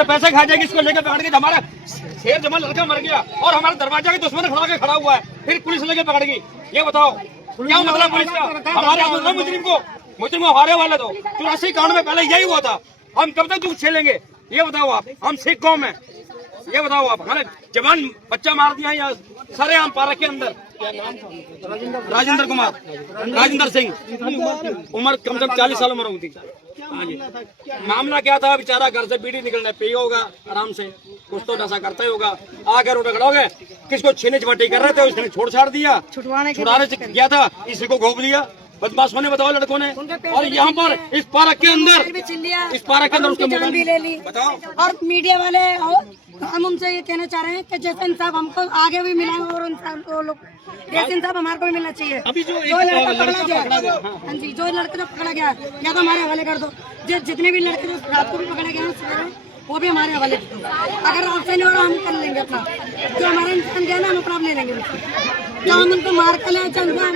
से पैसे खा जाएगी, इसको लेकर पकड़ के। हमारा शेर जमा लड़का मर गया और हमारे दरवाजा के दुश्मन खड़ा के खड़ा हुआ है, फिर पुलिस लेके पकड़ेगी। ये बताओ क्या मतलब पुलिस का? हमारे हाथ मुजरिम को हारे वाले तो 84 कांड में पहले यही हुआ था। हम कब तक दुख झेलेंगे ये बताओ आप? हम सिख कौम है, ये बताओ आप? हमारे जवान बच्चा मार दिया यहाँ सारे आम पार्क के अंदर। राजेंद्र कुमार, राजेंद्र सिंह, उम्र कम से कम 40 साल उम्र होती। हाँ जी, मामला क्या था? बेचारा घर से बीड़ी निकलने पे होगा आराम से, कुछ तो नशा करता ही होगा। आकर उठे खड़े हो गए, किसको छीने झपटी कर रहे थे, उसने छोड़ छाड़ दिया, छुड़ाने गया था, इसी को घोप लिया बदमाशों ने, बताओ लड़कों ने। और यहाँ पर इस पार्क के अंदर उसके मोबाइल भी ले ली। बताओ। और मीडिया वाले हम उनसे ये कहना चाह रहे हैं कि जैसे इंसाफ हमको आगे भी मिला और वो लोग जैसे इंसाफ हमारे को भी मिलना चाहिए। अभी जो लड़का पकड़ा गया, हाँ जी, जो लड़का जो पकड़ा गया या तो हमारे हवाले कर दो। जितने भी लड़के जो रात को भी पकड़े गए सवेरे, वो भी हमारे हवाले कर दो। अगर आपसे नहीं होगा हम कर लेंगे अपना, जो हमारा इंसान गया ना हम अपना ले लेंगे। जो हम उनको मार कर ले हम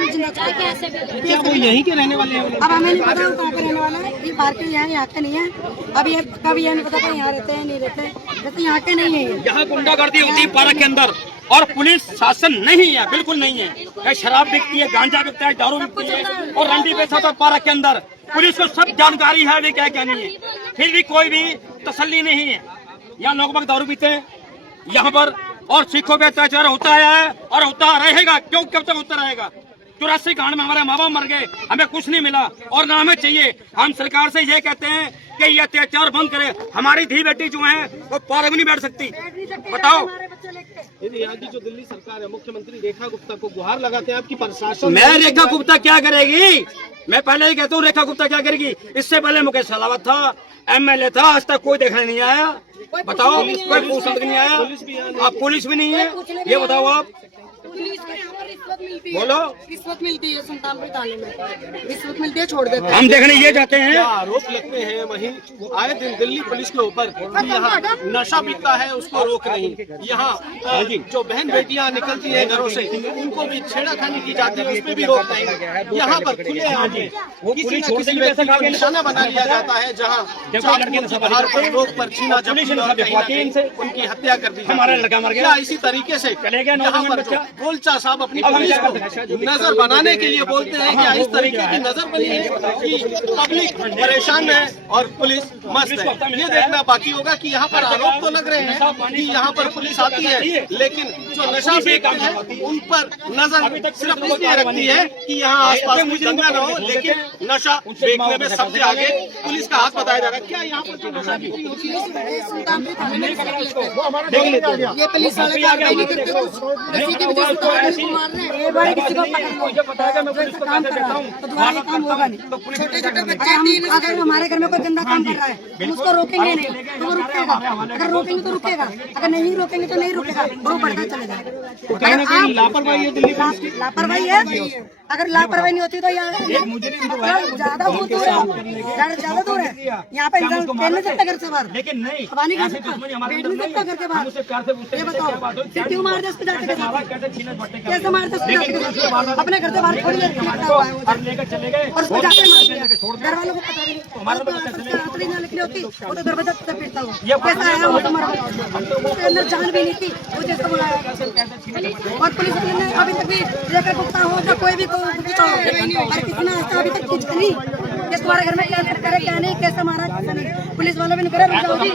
जिंदा क्या वो यहीं के रहने वाले हैं? अब हमें नहीं पता वो कहाँ के रहने वाला है। ये बाहर के यहाँ के नहीं है। अब ये कभी ये नहीं पता यहाँ रहते हैं नहीं रहते, जैसे यहाँ के नहीं है। यहाँ गुंडागर्दी होती है पार्क के अंदर और पुलिस शासन नहीं है, बिल्कुल नहीं है। शराब बिकती है, गांजा बिकता है, दारू बिकती है और रंडी बेचा था पार्क के अंदर। पुलिस को सब जानकारी है, वे क्या नहीं है, फिर भी कोई भी तसल्ली नहीं है। यहाँ लोग बाग दारू पीते हैं यहाँ पर, और सिखों पे अत्याचार होता है और होता रहेगा। क्यों, कब तक होता रहेगा? 84 कांड में हमारे माँ बाप मर गए, हमें कुछ नहीं मिला और ना हमें चाहिए। हम सरकार से ये कहते हैं कि ये अत्याचार बंद करे। हमारी धी बेटी जो है वो पार्क में नहीं बैठ सकती। बताओ, यहाँ की जो दिल्ली सरकार है, मुख्यमंत्री रेखा गुप्ता को गुहार लगाते हैं आपकी प्रशासन। मैं रेखा गुप्ता क्या करेगी? मैं पहले ही कहता हूँ रेखा गुप्ता क्या करेगी। इससे पहले मुकेश सहलावत था, MLA था, आज तक कोई देखने नहीं आया। बताओ, कोई पूछने नहीं आया। आप पुलिस भी नहीं है, ये बताओ आप। बोलो, रिश्वत मिलती है सुल्तानपुर थाने में, रिश्वत मिलती है, छोड़ देते हैं। हम देखने ये जाते हैं। आरोप लगते हैं वहीं आए दिन दिल्ली पुलिस के ऊपर कि यहाँ नशा बिकता है, उसको रोक नहीं। यहाँ जो बहन बेटियां निकलती हैं घरों से, उनको भी छेड़खानी की जाती है, उसमें भी रोक नहीं। यहाँ पर खुले किसी न किसी व्यक्ति को निशाना बना लिया जाता है, जहाँ रोक पर छीना उनकी हत्या कर दी। हमारा लड़का मर गया इसी तरीके से यहाँ पर गोलचा साहब अपनी पुलिस को नजर बनाने के लिए बोलते हैं कि इस तरीके की नजर बनी है कि पब्लिक परेशान है और पुलिस मस्त है। ये देखना बाकी होगा कि यहाँ पर आरोप तो लग रहे हैं कि यहाँ पर पुलिस आती है, लेकिन जो नशा बेचते हैं उन पर नजर सिर्फ इसलिए रखती है कि यहाँ आसपास दंगा न हो, लेकिन नशा बेचने में सबसे आगे पुलिस का हाथ बताया जा रहा है। क्या यहाँ पर जो नशा ये पुलिस वाले कार्रवाई नहीं करते, छोटे छोटे बच्चे अगर हमारे घर में कोई गंदा काम कर रहा है हम उसको रोकेंगे नहीं तो वो रुकेगा। अगर रोकेंगे तो रुकेगा, अगर नहीं रोकेंगे तो नहीं रुकेगा, वो बढ़ता चले जाएगा। लापरवाही है। अगर लापरवाही नहीं होती तो ज्यादा दूर है। यहाँ पे इंसान खेल नहीं सकता घर से बाहर, लेकिन नहीं पानी खा सकता, बैठ नहीं सकता घर के बाहर। ये बताओ क्यों मार दे उसको जाके, कैसे मार दे उसको? अपने घर से बाहर थोड़ी और उसको जाके मार दिया। घर वालों को पता नहीं निकली होती, वो तो दरवाजा तक फिरता हुआ कैसा आया, वो तो उसके अंदर जान भी नहीं थी, वो जैसे बुलाया। और पुलिस वाले ने अभी तक भी रेखा गुप्ता हो या कोई भी किसी ने अभी तक कुछ नहीं कि तुम्हारे घर में क्या करे क्या नहीं, कैसे मारा कैसा नहीं। पुलिस वाले भी नहीं करे, रुक जाओ जी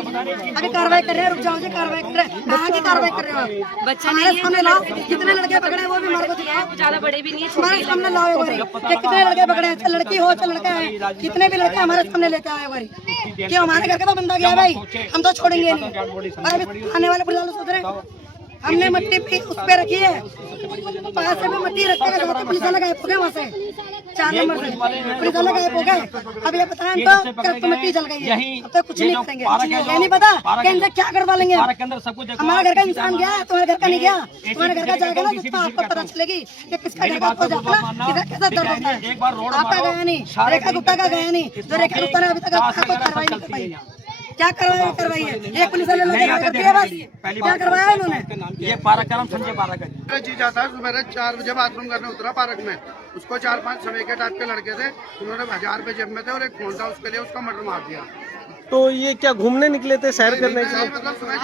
अभी कार्रवाई कर रहे हैं, रुक जाओ जी कार्रवाई कर रहे हैं। कहाँ की कार्रवाई कर रहे हो आप? बच्चा हमारे सामने लाओ, कितने लड़के पकड़े वो भी हमारे को दिखाओ, ज्यादा बड़े भी नहीं है, हमारे सामने लाओ एक बारी कितने लड़के पकड़े हैं, चाहे लड़की हो चाहे लड़का है, कितने भी लड़के हमारे सामने लेके आए बारी कि हमारे घर का तो बंदा गया भाई, हम तो छोड़ेंगे नहीं। और अभी आने वाले पुलिस वाले सोच रहे हैं हमने मट्टी उस पे रखी है, पास से भी मट्टी रखते हैं, पुलिस वाले गायब हो गए वहाँ से 4 नंबर से पुलिस वाले गायब हो गए। अब ये बताएं तो मट्टी जल गई है, अब तो कुछ नहीं करेंगे। ये नहीं पता कि इनसे क्या करवा लेंगे। हमारा घर का इंसान गया, तुम्हारे घर का नहीं गया, तुम्हारे घर का जाएगा ना तो आपको पता चलेगी कि किसका घर आपको जाता है, कैसा दर्द होता है। आपका गया नहीं, रेखा गुप्ता का गया नहीं, जो रेखा गुप्ता ने अभी तक कोई कार्रवाई नहीं कर पाई। क्या करवाई है? एक पुलिस वाले क्या करवाया है उन्होंने? ये पार्क का नाम संजय पार्क है। मेरा जीजा था, सुबह 4 बजे बाथरूम करने उतरा पार्क में, उसको 4-5 समय के टाइप के लड़के थे, उन्होंने 1000 रुपए जेब में थे और एक फोन था उसके लिए उसका मर्डर मार दिया। तो ये क्या घूमने निकले थे, सैर करने के नहीं, लिए? मतलब सुबह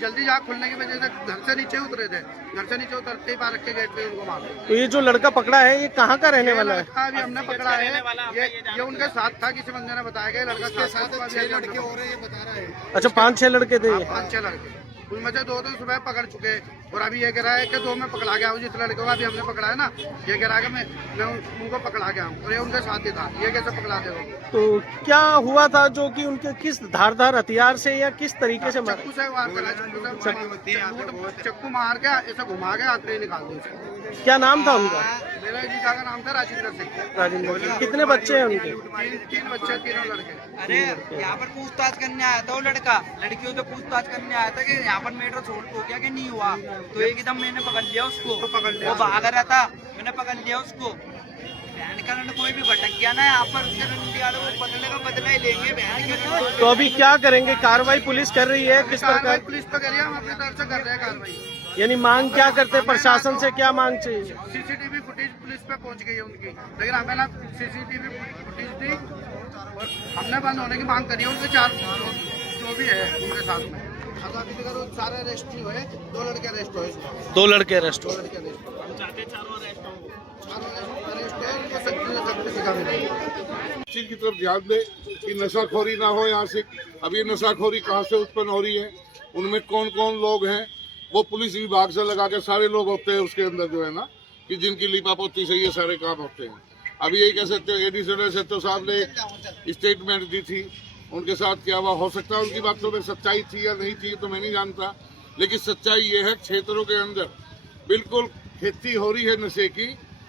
जल्दी जहाँ खुलने की वजह से घर से नीचे उतरे थे। घर से नीचे उतरते ही पार्क के गेट पे उनको मार दिया। तो ये जो लड़का पकड़ा है ये कहाँ का रहने वाला है? लड़का अभी हमने पकड़ा है, ये उनके साथ था, किसी बंदे ने बताया गया लड़का साथ था। 6 लड़के हो रहे हैं, ये बता रहा है। अच्छा, 5-6 लड़के थे ये? 5-6 लड़के, उनमें से 2 तो सुबह पकड़ चुके, और अभी ये कह रहा है कि 2 में पकड़ा गया हूँ। जिस लड़के को अभी हमने पकड़ा है ना, ये कह रहा है कि मैं उनको पकड़ा गया हूँ, और ये उनके साथ ही था। ये कैसे पकड़ा दे वो? तो क्या हुआ था जो कि उनके किस धारदार हथियार से या किस तरीके से मारा? चक्कू से वार करा, चक्कू मार के ऐसे घुमा के आखिरी निकाल दी उसको। क्या नाम था उनका? मेरा जीजा का नाम था राजेंद्र सिंह। राजेंद्र सिंह। कितने बच्चे हैं उनके? 3 बच्चे, 3 लड़के। अरे यहाँ पर पूछताछ करने आया था वो लड़का, लड़कियों से पूछताछ करने आया था कि यहाँ पर मेट्रो छोड़ हो गया कि नहीं हुआ। तो एकदम मैंने पकड़ लिया उसको, वो भाग रहा था, मैंने पकड़ लिया उसको। बहन का लड़ कोई भी भटक गया ना यहाँ पर, उसके रंडी वालों को बदले का बदला ही लेंगे बहन के। तो अभी क्या करेंगे? कार्रवाई पुलिस कर रही है किस कार्रवाई प्रकार? पुलिस तो करिए, हम अपनी तरफ से कर रहे हैं कार्रवाई। यानी मांग क्या करते हैं? प्रशासन से क्या मांग चाहिए? सीसीटीवी फुटेज पुलिस पे पहुंच गई है उनकी, लेकिन हमें ना सीसीटीवी फुटेज दी, और हमने बंद होने की मांग करी है उनके 4 जो भी है उनके साथ में। अब अभी तक वो सारे अरेस्ट नहीं हुए, 2 लड़के अरेस्ट हुए। 2 लड़के अरेस्ट हुए। चीज की तरफ ध्यान दे कि नशाखोरी ना हो यहाँ से। अब ये नशाखोरी कहाँ से उत्पन्न हो रही है, उनमें कौन कौन लोग हैं, वो पुलिस विभाग से लगा के सारे लोग होते हैं उसके अंदर जो है ना, कि जिनकी लीपापोती से ये सारे काम होते हैं। अभी यही कह सकते हो, एडिशनल सेक्टर साहब ने स्टेटमेंट दी थी, उनके साथ क्या हुआ, हो सकता है उनकी बातों में सच्चाई थी या नहीं थी तो मैं नहीं जानता, लेकिन सच्चाई ये है क्षेत्रों के अंदर बिल्कुल खेती हो रही है नशे की,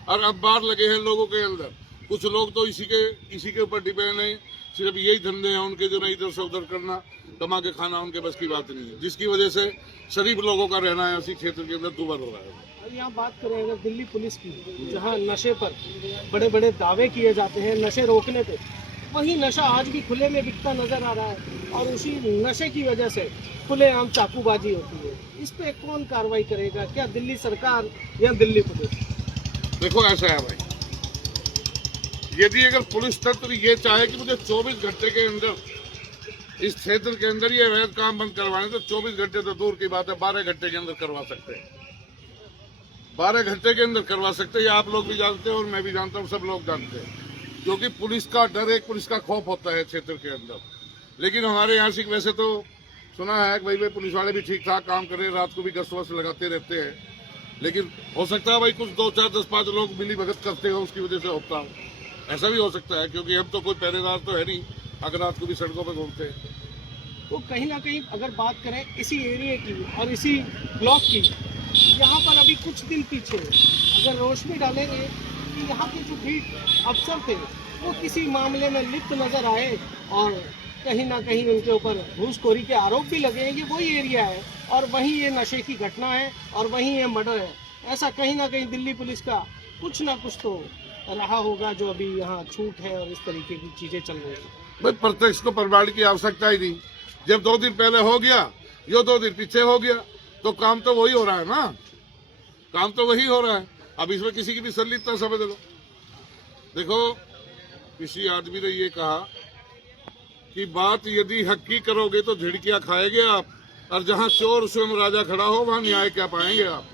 और अखबार लगे हैं लोगों के अंदर। कुछ लोग तो इसी के ऊपर डिपेंड है, सिर्फ यही धंधे हैं उनके, जो नहीं इधर से उधर करना, कमा के खाना उनके बस की बात नहीं है, जिसकी वजह से शरीफ लोगों का रहना है इसी क्षेत्र के अंदर दुभर हो रहा है। यहाँ बात करें अगर दिल्ली पुलिस की, जहाँ नशे पर बड़े बड़े दावे किए जाते हैं नशे रोकने पे, वही नशा आज भी खुले में बिकता नजर आ रहा है, और उसी नशे की वजह से खुलेआम चाकूबाजी होती है। इस पे कौन कार्रवाई करेगा? क्या दिल्ली सरकार या दिल्ली पुलिस? देखो ऐसा है भाई, यदि अगर पुलिस तंत्र ये चाहे कि मुझे 24 घंटे के अंदर इस क्षेत्र के अंदर ये अवैध काम बंद करवाने, तो 24 घंटे तो दूर की बात है, 12 घंटे के अंदर करवा सकते हैं। 12 घंटे के अंदर करवा सकते हैं, ये आप लोग भी जानते हैं और मैं भी जानता हूँ, सब लोग जानते हैं, क्योंकि पुलिस का डर, एक पुलिस का खौफ होता है क्षेत्र के अंदर। लेकिन हमारे यहाँ से वैसे तो सुना है कि भाई पुलिस वाले भी ठीक ठाक काम कर रहे हैं, रात को भी गश्त वस्त लगाते रहते हैं, लेकिन हो सकता है भाई कुछ 2, 4, 10, 5 लोग मिली भगत करते हो, उसकी वजह से होता है, ऐसा भी हो सकता है, क्योंकि हम तो कोई पहरेदार तो है नहीं, अगर रात को भी सड़कों पर घूमते हैं। तो कहीं ना कहीं अगर बात करें इसी एरिया की और इसी ब्लॉक की, यहाँ पर अभी कुछ दिन पीछे अगर रोशनी डालेंगे कि यहाँ के जो बीट अफसर थे वो किसी मामले में लिप्त नजर आए, और कहीं ना कहीं उनके ऊपर घूसखोरी के आरोप भी लगे हैं। ये वही एरिया है और वहीं ये नशे की घटना है और वहीं ये मर्डर है। ऐसा कहीं ना कहीं दिल्ली पुलिस का कुछ ना कुछ तो रहा होगा, जो अभी यहाँ छूट है और इस तरीके की चीजें चल रही है। भाई प्रत्यक्ष को प्रमाण की आवश्यकता ही नहीं, जब 2 दिन पहले हो गया, यो 2 दिन पीछे हो गया, तो काम तो वही हो रहा है ना, काम तो वही हो रहा है। अब इसमें किसी की भी संलिप्तता समझ लो। देखो, किसी आदमी ने ये कहा कि बात यदि हक की करोगे तो झिड़कियां खाएंगे आप, और जहां चोर स्वयं राजा खड़ा हो वहां न्याय क्या पाएंगे आप।